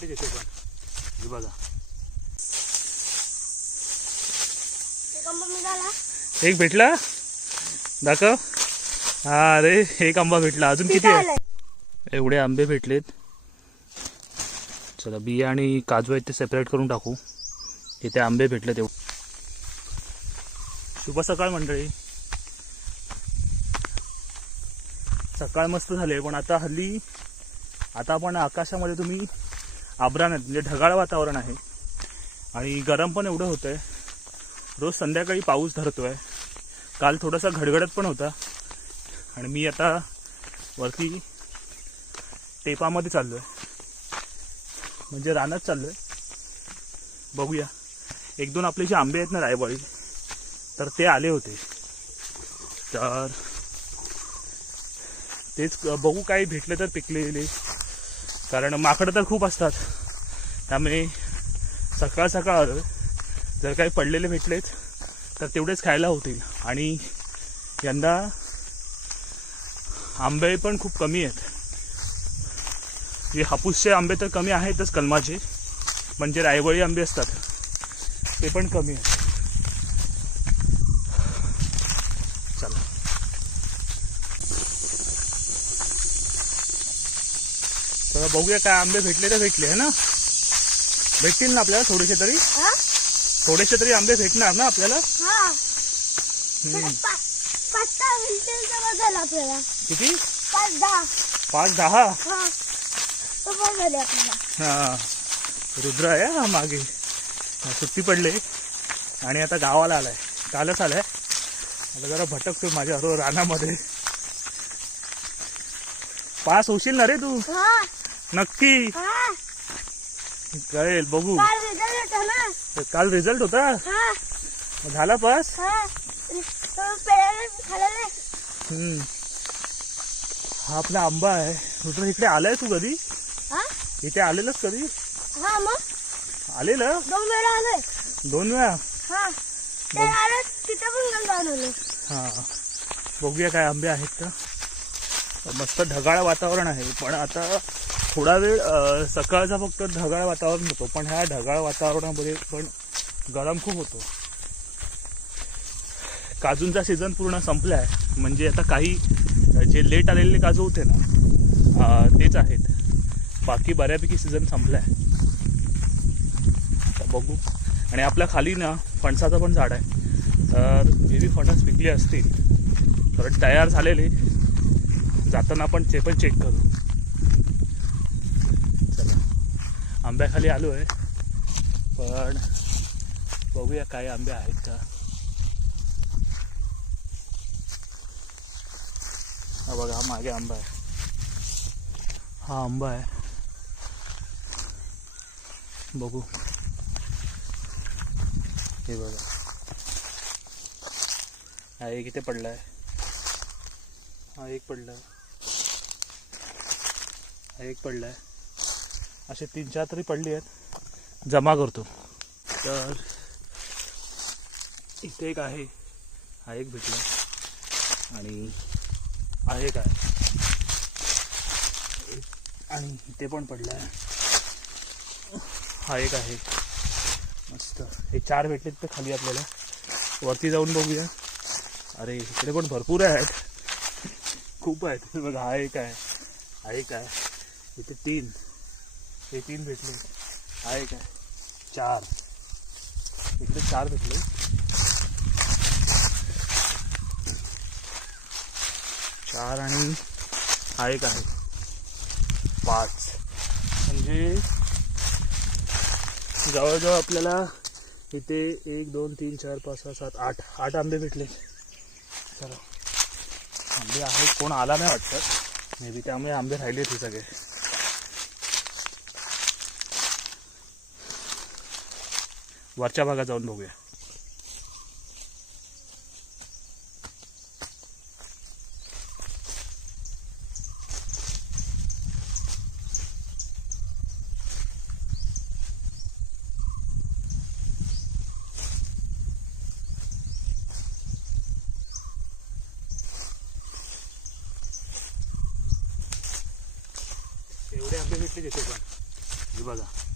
भेटले तिथे पण. हे बघा. एक भेटला? दाखव. हा अरे एक आंबा भेटला. अजून किती आहे? एवढे आंबे भेटलेत. चला बिया आणि काजू आहेत ते सेपरेट करून टाकू. इथे आंबे भेटले तेव्हा शुभ सकाळ मंडळी. सकाळ मस्त झाली आहे पण आता हल्ली आता आपण आकाशामध्ये तुम्ही आभ्रान आहेत म्हणजे ढगाळ वातावरण आहे. आणि गरम पण एवढं होतं आहे रोज संध्याकाळी पाऊस धरतोय. काल थोडासा घडघडत पण होता. आणि मी आता वरती टेपामध्ये चाललोय. म्हणजे रानात चाललोय. बघूया. एक दोन आपले जे आंबे आहेत ना रायबाळी तर ते आले होते. तर तेच बघू काही भेटले तर पिकलेले. कारण माकडं तर खूप असतात. त्यामुळे सकाळ सकाळ जर काही पडलेले भेटलेत तर तेवढेच खायला होतील. आणि यंदा आंबे पण खूप कमी आहेत. जे हापूसचे आंबे तर कमी आहेतच कलमाचे. म्हणजे रायवळी आंबे असतात. ते पण कमी आहेत चला तर बघूया काय आंबे भेटले तर भेटले है ना? भेटतील ना आपल्याला थोडेसे तरी? थोडेसे तरी आंबे भेटणार ना आपल्याला? हा. किती? पाच दहा हा. हा. रुद्र आहे हा मागे. सुट्टी पडले. आणि आता गावाला आलाय. कालच आलाय. आता जरा भटकतो माझ्या रानामध्ये. पास होशील ना रे तू? हा. नक्की. कळेल बघू. काल रिझल्ट होता ना? तर काल रिझल्ट होता? हा. मग झाला पास हा. हम्म. हा आपला आंबा आहे. रुद्र इकडे आलाय तू कधी? इथे आलेलंच कधी? हा मग? आलेलं? दोन वेळा आलोय. दोन वेळा? हा. ते आलं तिथं पण आलो हा. बघूया काय आंबे आहेत का? मस्त ढगाळ वातावरण आहे. पण आता थोडा वेळ सकाळचा फक्त ढगाळ वातावरण होतो. पण ह्या ढगाळ वातावरणामध्ये पण गरम खूप होतो. काजूंचा सीझन पूर्ण संपला आहे म्हणजे आता काही जे लेट आलेले काजू होते ना तेच आहेत. बाकी बऱ्यापैकी सीझन संपला आहे बघू. आणि आपल्या खाली ना फणसाचं पण झाड आहे. तर मे बी फणस पिकले असतील. कारण तयार झालेले. जाताना आपण ते पण चेक करू. चला. आंब्याखाली आलो आहे पण बघूया काय आंबे आहेत का. हा बघा हा मागे आंबा आहे. हा आंबा आहे. बघू. हे बघा. हा एक इथे पडला आहे हा एक पडलाय. हा एक पडलाय. असे तीन चार तरी पडली आहेत. जमा करतो. तर इथे एक आहे. हा एक भेटला. आणि हा एक आहे काय? आणि इथे पण पडलाय. हा एक आहे. मस्त. हे चार भेटलेत तर खाली आपल्याला. वरती जाऊन बघूया. अरे इकडे पण भरपूर आहेत. खूप आहेत. बघा हा एक आहे. हा एक आहे. इथे तीन. हे तीन भेटले. आहे. काय चार. इकडे चार भेटले. चार आणि हा एक आहे. पाच. म्हणजे जवळजवळ आपल्याला इथे एक दोन तीन चार पाच सहा सात आठ. आठ आंबे भेटले. चला. आंबे आहेत. कोण आला नाही वाटतं. मे बी त्यामुळे आंबे राहिले ते सगळे. वरच्या भागात जाऊन बघूया. एवढे आंबे भेटले तिथे पण. हे बघा.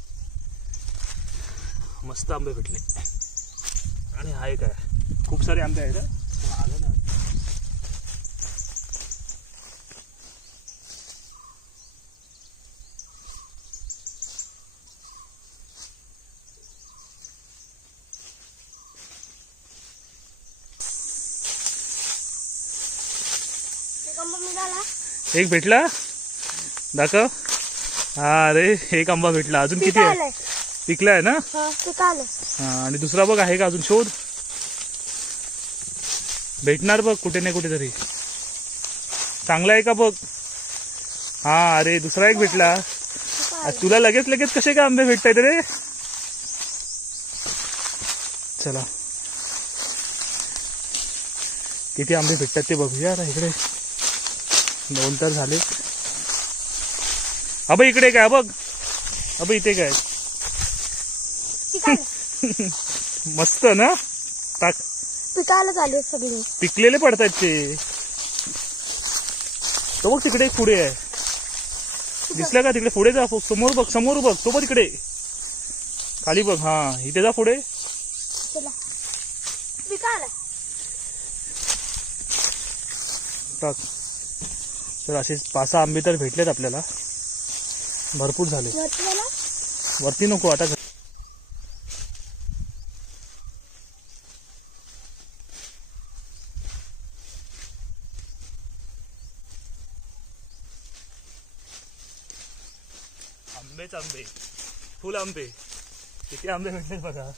मस्त आंबे भेटले. आणि हा एक आहे. खूप सारे आंबे आहेत हं. आलं ना. एक आंबा मिळाला एक भेटला? दाखव. हा अरे एक आंबा भेटला. अजून किती आहे? पिकला आहे ना? हा पिकालं. हा आणि दुसरा बघ आहे का अजून शोध? भेटणार बघ कुठे नाही कुठे तरी चांगला आहे का बघ? हा अरे दुसरा एक भेटला. तुला लगेच लगेच कसे काय आंबे भेटतायत रे? चला. किती आंबे भेटतात ते बघूया इकडे. दोन तर झाले. अबे इकडे काय बघ. अबे इथे काय? मस्त ना? टाक. पिकायला चालू आहेत सगळे. पिकलेले पडतायत ते. तो बघ तिकडे पुढे आहे. दिसला का तिकडे? पुढे जा. समोर बघ समोर बघ. तो बघ तिकडे. खाली बघ हा. इथे जा पुढे. टाक. तर असे पाच सहा आंबे तर भेटलेत आपल्याला. भरपूर झाले? वरती नको आता घ- आंबेच आंबे फुल आंबे. किती आंबे भेटले बघा.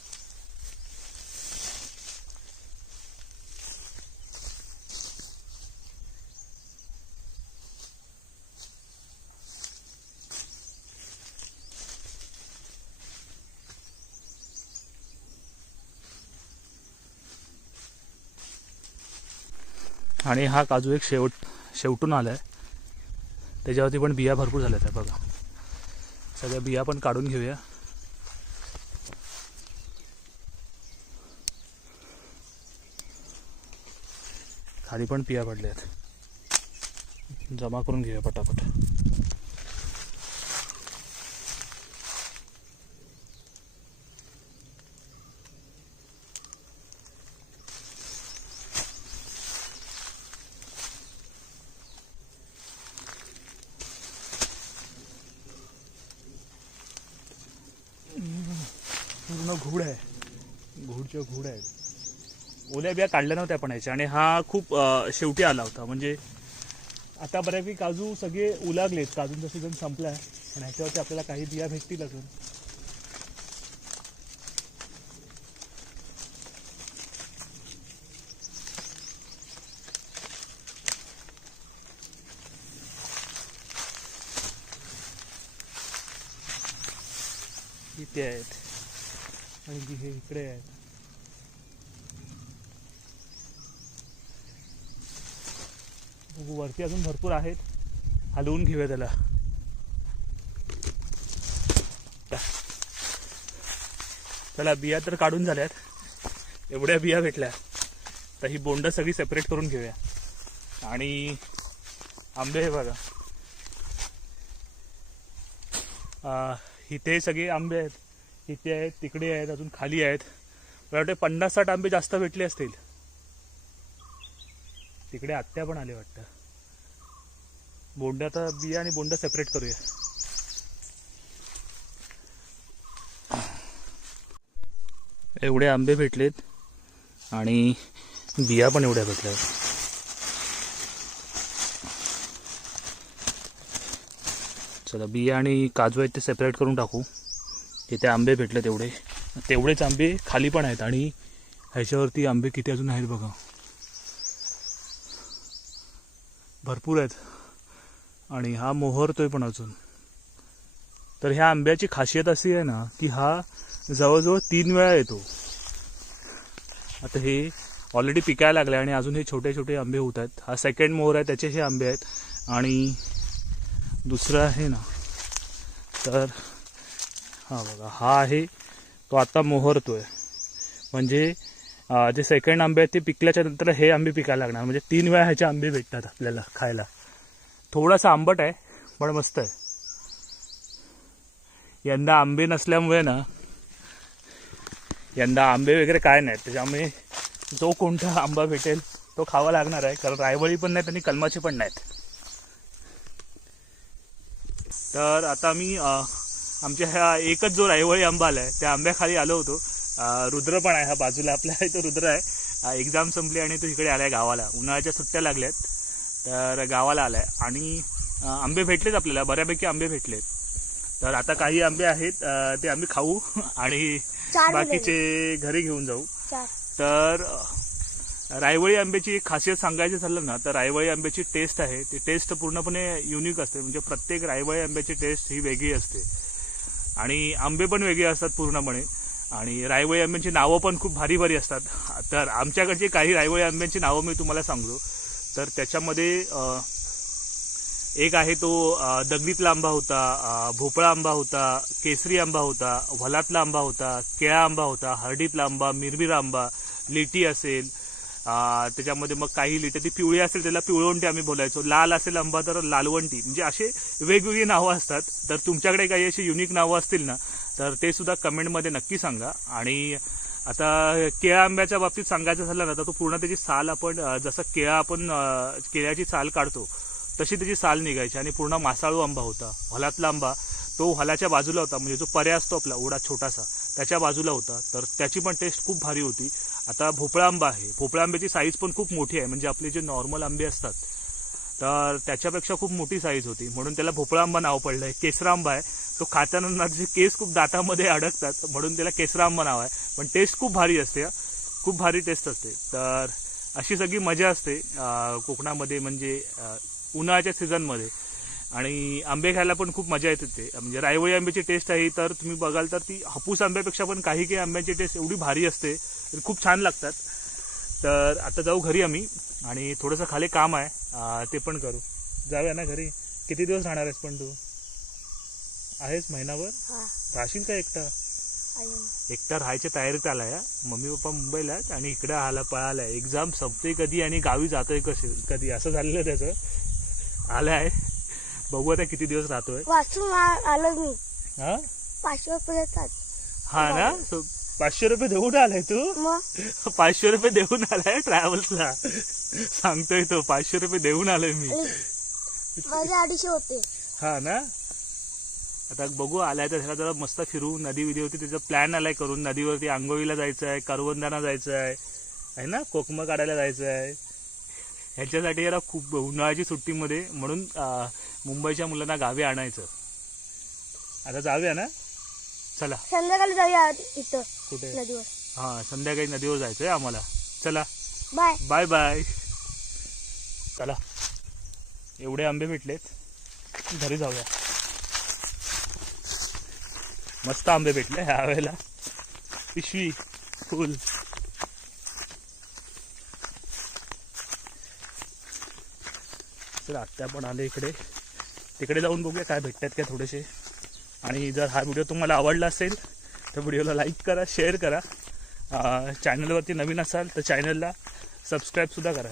आणि हा काजू एक शेवट शेवटून आलाय. त्याच्यावरती पण बिया भरपूर झाल्या आहेत बघा. सगळ्या बिया पण काढून घेऊया. खाली पण पिया पडल्या आहेत जमा करून घेऊया पटापट. पूर्ण घूड आहे. घोडच्या घूड आहे ओल्या बिया काढल्या नव्हत्या पण याच्या आणि हा खूप शेवटी आला होता. म्हणजे आता बऱ्यापैकी काजू सगळे उलागलेत. काजूंचा सीझन संपलाय पण ह्याच्यावरती आपल्याला काही बिया भेटतील अजून. इथे आहेत. आणि हे इकडे आहेत. बघू, वरती अजून भरपूर आहेत. हलवून घेऊया त्याला. त्याला बिया तर काढून झाल्यात. एवढ्या बिया भेटल्या. तर ही बोंड सगळी सेपरेट करून घेऊया. आणि आंबे हे बघा. इथे सगळे आंबे आहेत. इथे आहेत तिकडे आहेत अजून खाली आहेत. मला वाटते पन्नास साठ आंबे जास्त भेटले असतील. तिकडे आत्या पण आले वाटतं. बोंड आता बिया आणि बोंड सेपरेट करूया. एवढे आंबे भेटलेत आणि बिया पण एवढ्या भेटल्या. चला बिया आणि काजू आहेत ते सेपरेट करून टाकू. इथे आंबे भेटले तेवढे तेवढेच आंबे खाली पण आहेत आणि ह्याच्यावरती आंबे किती अजून आहेत बघा. भरपूर आहेत. आणि हा मोहरतोय पण अजून. तर ह्या आंब्याची खासियत अशी आहे ना की हा जवळजवळ तीन वेळा येतो. आता हे ऑलरेडी पिकायला लागले आणि अजून हे छोटे छोटे आंबे होत आहेत. हा सेकंड मोहर आहे त्याचे हे आंबे आहेत. आणि दुसरं आहे ना तर हा बघा हा आहे तो आता मोहरतोय. म्हणजे जे सेकंड आंबे आहेत ते पिकल्याच्या नंतर हे आंबे पिकायला लागणार. म्हणजे तीन वेळा ह्याचे आंबे भेटतात आपल्याला खायला. थोडासा आंबट आहे पण मस्त आहे. यंदा आंबे नसल्यामुळे ना यंदा आंबे वगैरे काय नाहीत. त्याच्यामुळे जो कोणता आंबा भेटेल तो खावा लागणार आहे. कारण रायवळी पण नाहीत आणि कलमाचे पण नाहीत. तर आता मी आमच्या ह्या एकच जो रायवळी आंबा आलाय त्या आंब्याखाली आलो होतो. रुद्र पण आहे हा बाजूला आपल्या इथं तो रुद्र आहे. एक्झाम संपली आणि तो इकडे आला आहे गावाला. उन्हाळ्याच्या सुट्ट्या लागल्यात. तर गावाला आलाय. आणि आंबे भेटलेत आपल्याला. बऱ्यापैकी आंबे भेटलेत. तर आता काही आंबे आहेत ते आम्ही खाऊ आणि बाकीचे घरी घेऊन जाऊ. तर रायवळी आंब्याची एक खासियत सांगायचं झालं ना तर रायवळी आंब्याची टेस्ट आहे. ती टेस्ट पूर्णपणे युनिक असते. म्हणजे प्रत्येक रायवळी आंब्याची टेस्ट ही वेगळी असते. आणि आंबे पण वेगळे असतात पूर्णपणे. आणि रायवळी आंब्यांची नावं पण खूप भारी भारी असतात. तर आमच्याकडची काही रायवळी आंब्यांची नावं मी तुम्हाला सांगतो. तर त्याच्यामध्ये एक आहे तो दगडीतला आंबा होता भोपळा आंबा होता केसरी आंबा होता व्हलातला आंबा होता केळा आंबा होता हळदीतला आंबा मिरमिरा आंबा लिटी असेल त्याच्यामध्ये मग काही लिटी ती पिवळी असेल त्याला पिवळवंटी आम्ही बोलायचो लाल असेल आंबा तर लालवंटी म्हणजे असे वेगवेगळी नावं असतात. तर तुमच्याकडे काही अशी युनिक नावं असतील ना तर ते सुद्धा कमेंटमध्ये नक्की सांगा. आणि आता केळ्या आंब्याच्या बाबतीत सांगायचं झालं ना तर तो पूर्ण त्याची साल आपण जसं केळा आपण केळ्याची साल काढतो तशी त्याची साल निघायची आणि पूर्ण मासाळू आंबा होता हलातला आंबा. तो हलाच्या बाजूला होता म्हणजे जो पर्याय असतो आपला ओढा छोटासा त्याच्या बाजूला होता. तर त्याची पण टेस्ट खूप भारी होती. आता भोपळा आंबा आहे. भोपळा आंब्याची साईज पण खूप मोठी आहे. म्हणजे आपले जे नॉर्मल आंबे असतात तर त्याच्यापेक्षा खूप मोठी साईज होती. म्हणून त्याला भोपळा आंबा नाव पडलं आहे केसरा आंबा आहे. तो खाताना त्याचे केस खूप दातामध्ये अडकतात म्हणून त्याला केसरा आंबा नाव आहे. पण टेस्ट खूप भारी असते खूप भारी टेस्ट असते. तर अशी सगळी मजा असते कोकणामध्ये म्हणजे उन्हाळ्याच्या सीझनमध्ये आणि आंबे खायला पण खूप मजा येते ते. म्हणजे रायवळी आंब्याची टेस्ट आहे तर तुम्ही बघाल तर ती हापूस आंब्यापेक्षा पण काही काही आंब्याची टेस्ट एवढी भारी असते. तर खूप छान लागतात. तर आता जाऊ घरी आम्ही. आणि थोडंसं खाली काम आहे. ते पण करू. जाऊया ना घरी? किती दिवस राहणार आहेस पण तू? आहेस महिनाभर? हा. राहशील का एकटा? एकटा राहायच्या तयारीत आलाय. मम्मी पप्पा मुंबईला आहेत आणि इकडे आला पळालाय एक्झाम संपते कधी आणि गावी जातोय कसे कधी? असं झालेलं त्याचं. आलाय बघू आता किती दिवस राहतोय. आलो मी. हा? पाचशे रुपये हा ना? पाचशे रुपये देऊन आलाय तू? पाचशे रुपये देऊन आलाय ट्रॅव्हल्सला. सांगतोय तो पाचशे रुपये देऊन आलोय मी. माझे अडीचशे होते. हा ना? आता बघू आलाय तर ह्याला जरा मस्त फिरू नदी विधी होती त्याचा प्लॅन आलाय करून. नदीवरती आंघोळीला जायचं आहे करवंदाना जायचं आहे आहे ना? कोकमं काढायला जायचं आहे ह्याच्यासाठी जरा खूप उन्हाळ्याची सुट्टीमध्ये म्हणून मुंबईच्या मुलांना गावी आणायचं. आता जाऊया ना? चला. संध्याकाळी जाऊया इथं कुठे? नदीवर. हां संध्याकाळी नदीवर जायचं आहे आम्हाला. चला. बाय. Bye bye. चला. एवढे आंबे भेटलेत. घरी जाऊया. मस्त आंबे भेटले ह्या वेळेला. पिशवी फुल. चला आत्या पण आले इकडे. तिकडे जाऊन बघूया काय भेटतात काय थोडेसे. आणि जर हा व्हिडिओ तुम्हाला आवडला असेल तर व्हिडिओला लाईक करा शेअर करा. चॅनलवरती नवीन असाल तर चॅनलला सबस्क्राईबसुद्धा करा.